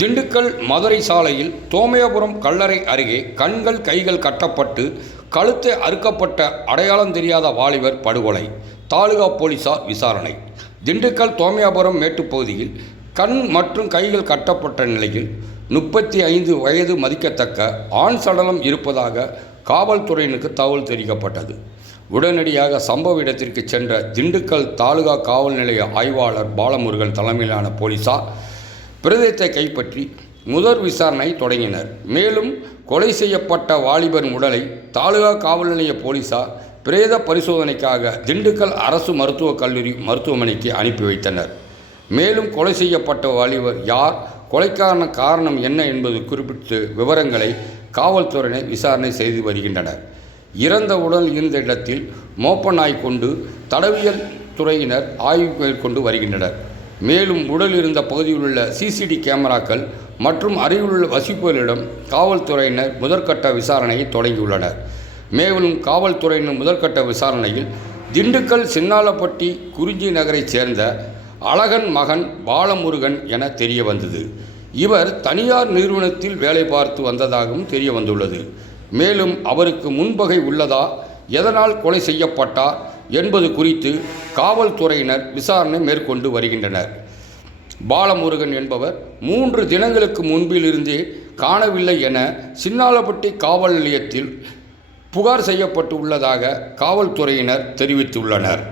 திண்டுக்கல் மதுரை சாலையில் தோமையாபுரம் கல்லறை அருகே கண்கள் கைகள் கட்டப்பட்டு கழுத்தை அறுக்கப்பட்ட அடையாளம் தெரியாத வாலிபர் படுகொலை. தாலுகா போலீசார் விசாரணை. திண்டுக்கல் தோமையாபுரம் மேட்டுப்பகுதியில் கண் மற்றும் கைகள் கட்டப்பட்ட நிலையில் 35 வயது மதிக்கத்தக்க ஆண் சடலம் இருப்பதாக காவல்துறையினருக்கு தகவல் தெரிவிக்கப்பட்டது. உடனடியாக சம்பவ இடத்திற்கு சென்ற திண்டுக்கல் தாலுகா காவல் நிலைய ஆய்வாளர் பாலமுருகன் தலைமையிலான போலீசார் பிரேதத்தை கைப்பற்றி முதல் விசாரணை தொடங்கினர். மேலும் கொலை செய்யப்பட்ட வாலிபரின் உடலை தாலுகா காவல் நிலைய போலீசார் பிரேத பரிசோதனைக்காக திண்டுக்கல் அரசு மருத்துவக் கல்லூரி மருத்துவமனைக்கு அனுப்பி வைத்தனர். மேலும் கொலை செய்யப்பட்ட வாலிபர் யார், கொலைக்கான காரணம் என்ன என்பது குறிப்பிட்ட விவரங்களை காவல்துறையினர் விசாரணை செய்து வருகின்றனர். இறந்த உடல் இருந்த இடத்தில் மோப்ப நாய் கொண்டு தடவியல் துறையினர் ஆய்வு மேற்கொண்டு வருகின்றனர். மேலும் உடல் இருந்த பகுதியில் உள்ள சிசிடி கேமராக்கள் மற்றும் அருகிலுள்ள வசிப்புகளிடம் காவல்துறையினர் முதற்கட்ட விசாரணையை தொடங்கியுள்ளனர். மேலும் காவல்துறையினர் முதற்கட்ட விசாரணையில் திண்டுக்கல் சின்னாலப்பட்டி குறிஞ்சி நகரைச் சேர்ந்த அழகன் மகன் பாலமுருகன் என தெரிய வந்தது. இவர் தனியார் நிறுவனத்தில் வேலை பார்த்து வந்ததாகவும் தெரிய வந்துள்ளது. மேலும் அவருக்கு முன்பகை உள்ளதா, எதனால் கொலை செய்யப்பட்டார் என்பது குறித்து காவல்துறையினர் விசாரணை மேற்கொண்டு வருகின்றனர். பாலமுருகன் என்பவர் 3 தினங்களுக்கு முன்பிலிருந்தே காணவில்லை என சின்னாலப்பட்டி காவல் நிலையத்தில் புகார் செய்யப்பட்டு உள்ளதாக காவல்துறையினர் தெரிவித்துள்ளனர்.